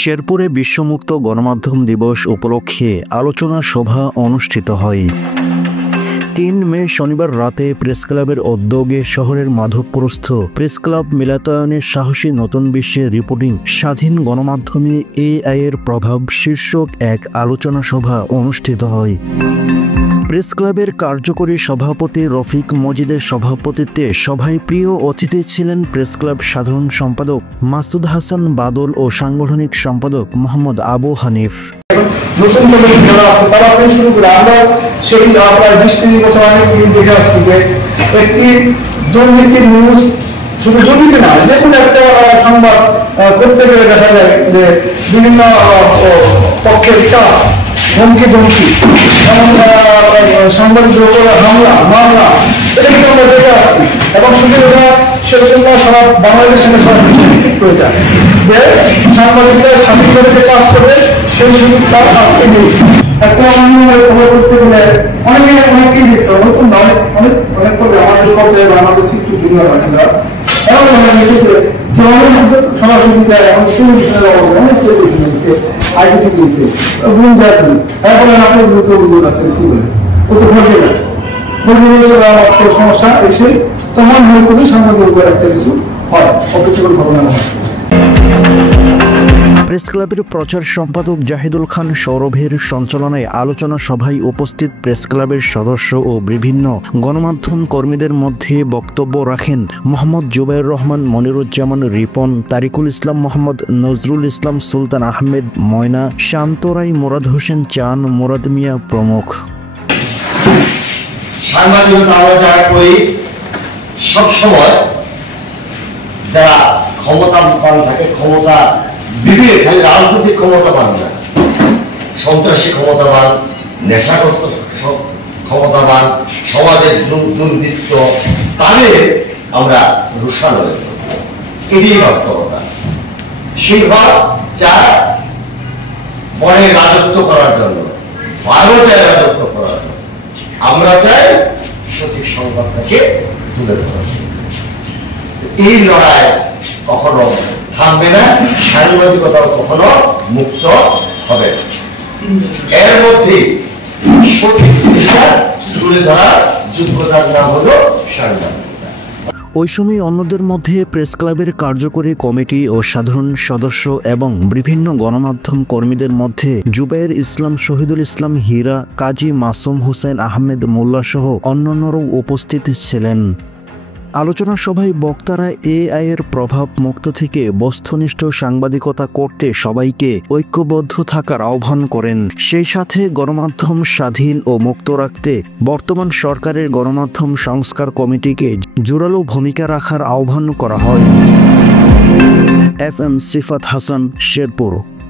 শেরপুরে বিশ্বমুক্ত গণমাধ্যম দিবস উপলক্ষে আলোচনা সভা অনুষ্ঠিত হয়। ৩ মে শনিবার রাতে প্রেসক্লাবের উদ্যোগে শহরের মাধবপ্রস্থ প্রেসক্লাব মিলনায়তনে সাহসী নতুন বিশ্বের রিপোর্টিং স্বাধীন গণমাধ্যমে এআই এর প্রভাব শীর্ষক এক আলোচনা সভা অনুষ্ঠিত হয়। প্রেসক্লাবের কার্যকরী সভাপতি রফিক মজিদের সভাপতিত্বে সভায় প্রিয় অতিথি ছিলেন প্রেসক্লাব সাধারণ সম্পাদক মাসুদ হাসান বাদল ও সাংগঠনিক সম্পাদক মোহাম্মদ আবু হানিফ। নতুন যারা আছে তারা শুরু করে আমরা সেই প্রায় ২০-৩০ বছর আগে থেকে দেখে আসছি যে একটি দুর্নীতির নিউজ শুধু দুর্নীতি না, যে কোনো একটা সংবাদ করতে গেলে দেখা যায় যে বিভিন্ন পক্ষের চাপ, হুমকি ধমকি, সাংবাদিক হামলা মামলা, এটা কিন্তু আমরা দেখে আসছি। এবং শুধু এটা সেজন্য সারা বাংলাদেশের সঙ্গে সরাসরি নিশ্চিত করে যায় যে সাংবাদিকরা স্বাধীনভাবে কাজ করবে, সেই সুযোগ তার আজকে নেই। একটা খবর করতে গেলে অনেকেই দিচ্ছে, ওরকম অনেক করে আমাদের পক্ষে আমাদের সিটু জুনিয়র আছে এমন সরাসরি যায় এখন আইডি দিয়েছে তারপরে আপনার বিরুদ্ধে অভিযোগ আছে কি বলে ও তো ভোট না ভোট সমস্যা এসে তখন মনে করি সাংবাদিক উপর একটা কিছু হয় অপ্রীতিকর ঘটনা হয়। প্রেসক্লাবের প্রচার সম্পাদক জাহিদুল খান সৌরভের সঞ্চালনায় আলোচনা সভায় উপস্থিত প্রেসক্লাবের সদস্য ও বিভিন্ন গণমাধ্যম কর্মীদের মধ্যে বক্তব্য রাখেন মোহাম্মদ জুবাইর রহমান, মনিরুজ্জামান রিপন, তারিকুল ইসলাম মোহাম্মদ, নজরুল ইসলাম, সুলতান আহমেদ ময়না, শান্তরাই, মুরাদ হোসেন চান, মুরাদ মিয়া প্রমুখ। সাংবাদিকতা আমরা যারা করি সবসময় যারা ক্ষমতাবান থাকে, ক্ষমতা বিবেক, খালি রাজনৈতিক ক্ষমতাবান না, সন্ত্রাসী ক্ষমতাবান, নেশাগ্রস্ত ক্ষমতাবান, সমাজের দুর্বৃত্ত, তাদের আমরা রুশানো এটাই বাস্তবতা। সিংহর চায় পরে রাজত্ব করার জন্য, আরো চায় রাজত্ব করার জন্য, আমরা চাই সঠিক সংবাদটাকে তুলে ধরার জন্য। এই লড়াই কখনো থামবে না, সাংবাদিকতাও কখনো মুক্ত হবে না। এর মধ্যে সঠিক দিশা তুলে ধরার যোগ্যতার নাম হলো সাংবাদিকতা। ওই সময় অন্যদের মধ্যে প্রেসক্লাবের কার্যকরী কমিটি ও সাধারণ সদস্য এবং বিভিন্ন গণমাধ্যম কর্মীদের মধ্যে জুবাইর ইসলাম, শহীদুল ইসলাম হীরা, কাজী মাসুম হোসেন আহমেদ মোল্লা সহ অন্যান্যরাও উপস্থিত ছিলেন। আলোচনা সভায় বক্তারা এআই এর প্রভাব মুক্ত থেকে বস্তুনিষ্ঠ সাংবাদিকতা করতে সবাইকে ঐক্যবদ্ধ থাকার আহ্বান করেন। সেই সাথে গণমাধ্যম স্বাধীন ও মুক্ত রাখতে বর্তমান সরকারের গণমাধ্যম সংস্কার কমিটিকে জোরালো ভূমিকা রাখার আহ্বান করা হয়। FM সিফাত হাসান, শেরপুর।